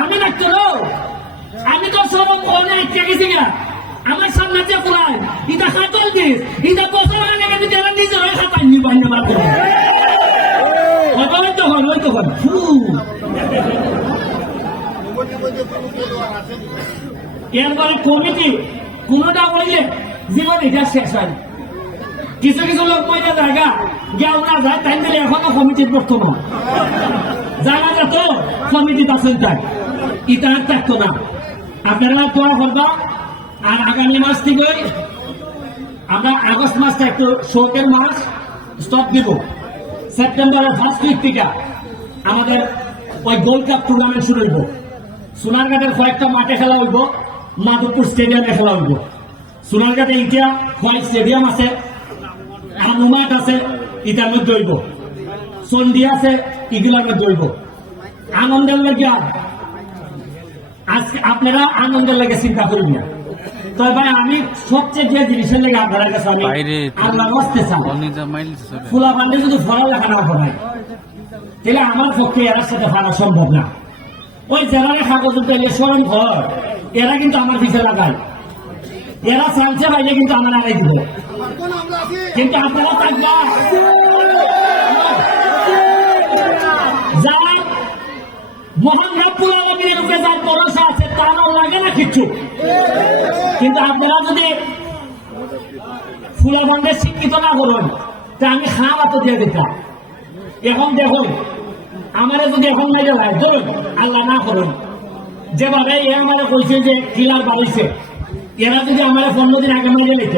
আমি আমি তো সব অনেক গেছি গা। আমার সামনে যে পুরাই ইটা খাতল দিস। ইটা বছর আগে যারা নিজে হয়ে খাতাই নি বান্ধে করে ওই তো হন ওই তো হন এরপরে কমিটি কোনোটা বললে জীবন এটা শেষ হয়। কিছু কিছু লোক কইতে জায়গা গিয়া ওরা যায়, তাই দিলে এখনও কমিটির বর্তমান। কমিটি আছেন তাই। ইটা আর থাকতো না। আপনারা দোয়া করবা। আর আগামী মাস থেকে আমরা আগস্ট মাসটা একটু শোকের মাস স্টপ দিব। সেপ্টেম্বরের ফার্স্ট উইক থেকে আমাদের ওই গোল্ড কাপ টুর্নামেন্ট শুরু হইব। সোনারঘাটের কয়েকটা মাঠে খেলা হইব। মাধবপুর স্টেডিয়ামে খেলা হইব। সোনারঘাটে ইটা হোয়াইট স্টেডিয়াম আছে হানুমাট আছে, ইটার মধ্যে হইব। চন্ডী আছে, ইগুলার মধ্যে হইব। আনন্দের লাগিয়া আজকে আপনারা আনন্দের লাগে চিন্তা করুন না। তবে ভাই আমি সবচেয়ে যে জিনিসের লেগে আপনার কাছে আমি বাইরে আল্লাহ বসতে চাই। অনিতা মাইল চলে ফুলা বান্ধে যদি পড়ালেখা না করায় তাহলে আমার পক্ষে এর সাথে পারা সম্ভব না। ওই যারা কাগজ পেলে স্মরণ ঘর এরা কিন্তু আমার পিছিয়ে লাগায়। এরা চালছে বাইরে কিন্তু আমার আগাই দিব। কিন্তু আপনারা থাকবা যারা মোহনঘাট পুরা মন্দিরের রূপে যার ভরসা আছে তারও লাগে না কিচ্ছু কিন্তু আপনারা যদি ফুলাবন্ধে না করুন ধরুন, আল্লাহ না করুন। যেভাবে এ আমারে কইছে যে কিলার বাড়িছে এরা যদি আমার পনেরো দিন আগে মেরে নিত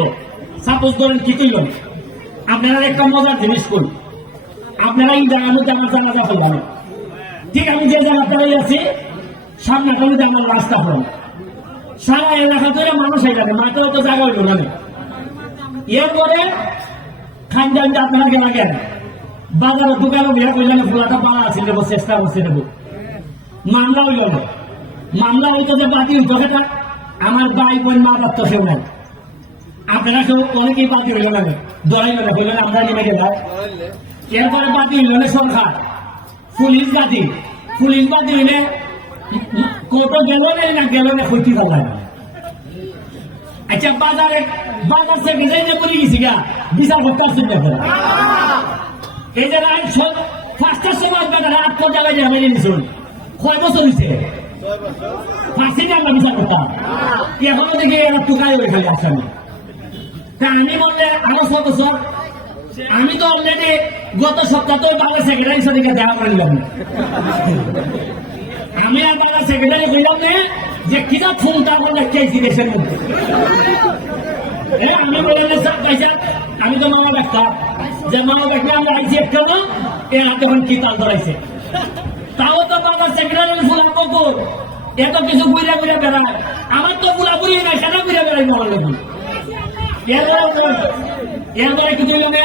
সাপোজ ধরেন কি কইল আপনারা একটা মজার জিনিস করুন আপনারা এই আমার জানাজা করবেন ঠিক আমি যে জায়গাতে আছি, সামনে মধ্যে আমার রাস্তা পড়েন সারা এলাকা ধরে মানুষ হয়ে যাবে, মাঠেও তো জায়গা হইল না। এরপরে খানজান আপনারা গেলা গেল বাজারে দোকানে বিয়া করলেন, ফুলাটা পাড়া আছে, নেব, চেষ্টা করছে নেব। মামলা হইল না। মামলা হইতো যে বাতি হইতো সেটা, আমার ভাই বোন, মা বাপ সেও নাই। আপনারা কেউ অনেকেই বাতি হইল না। দরাই হইল আমরা নেমে গেলাম। এরপরে বাতি হইল না সংখ্যা। পুলিশ বাতি পুলিশ বাতি হইলে কোটো গেল না গেল না হইতে পারলাম আচ্ছা বাজারে বাজার থেকে যাই যে বলি গেছি গা বিচার করতে আসছেন দেখো এই যে রায় সব ফার্স্টের সময় বেটারা আটটা জায়গায় যে মেরে নিছুন কয় বছর হয়েছে ফার্স্টে আমরা বিচার করতাম এখনও দেখি এরা টুকাই হয়ে খালি আসামি তা আমি বললে আরও ছ বছর আমি তো অলরেডি গত সপ্তাহ তো বাংলা সেক্রেটারি সাথে দেখা করে নিলাম। আমি আর বাংলা সেক্রেটারি কইলাম না যে কিনা ফোনটা বলে কেছি দেশের মধ্যে আমি বলে না স্যার পয়সা আমি তো মামা ডাক্তার যে মামা ডাক্তার আমরা আইসি একটা না, এ হাতে এখন কি তাল ধরাইছে? তাও তো বাবা সেক্রেটারি ফুলা ককুর এত কিছু বুঝে বুঝে বেড়ায়। আমার তো বুড়া বুড়ি না সেটা বুঝে বেড়াই মামার লেগে এরপরে কি না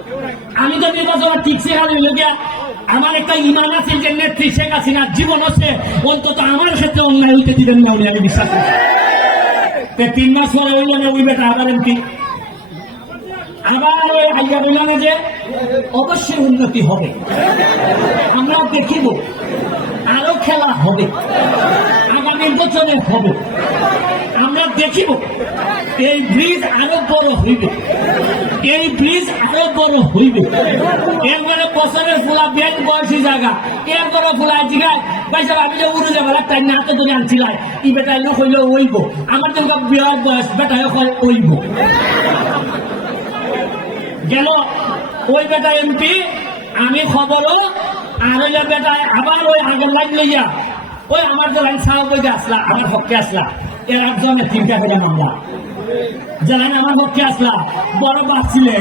আমি তো নির্বাচন ঠিক সেখানে আমার একটা ইমান আছে যে নেত্রী শেখ হাসিনার জীবন আছে অন্তত আমার ক্ষেত্রে অন্যায় হইতে দিবেন না উনি, আমি বিশ্বাস করি। তিন মাস পরে হইল না ওই বেটা আবার এমপি। আবার ওই আইয়া বলল না যে, অবশ্যই উন্নতি হবে। আমরা দেখিব আরও খেলা হবে। আগামী বছরে হবে। আমরা দেখিব এই ব্রিজ আরও বড় হইবে। এই ব্রিজ আরও বড় হইবে। এরপরে বছরের ফুলা ব্যাংক বয়সী জায়গা। এরপরে ফুলা জিগায় পয়সা আমি যে উড়ে যাবার তাই না তো তুমি আনছিলাই ই বেটা লোক হইলে ওইব। আমার তো বিরাট বয়স, বেটা হয় ওইব। গেল ওই বেটা এমপি, আমি খবরও, আর ওই বেটা আবার ওই আগের লাইন লইয়া, ওই আমার যে লাইন বই আসলা, আমার পক্ষে আসলা। এর একজনের তিনটা করে মামলা যারা আমার পক্ষে আসলা? বড় বাস ছিলে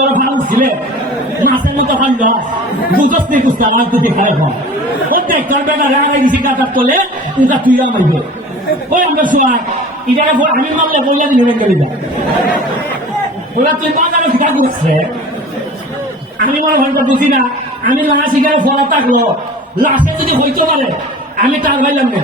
বড় ভালো ছিলে, মাছের মতো খান গাছ বুঝস নি বুঝতে আমার খায় খাও ও বেটা গাছার তলে তুই ওই আমি মারলে রেখে দিবা ওরা তুই বাজারে ভিটা করছে। আমি মনে ঘণ্টা বুঝি না, আমি লাশ শিকারে ফলা থাকল। লাশে যদি হইতে পারে আমি তার ভাইলাম না।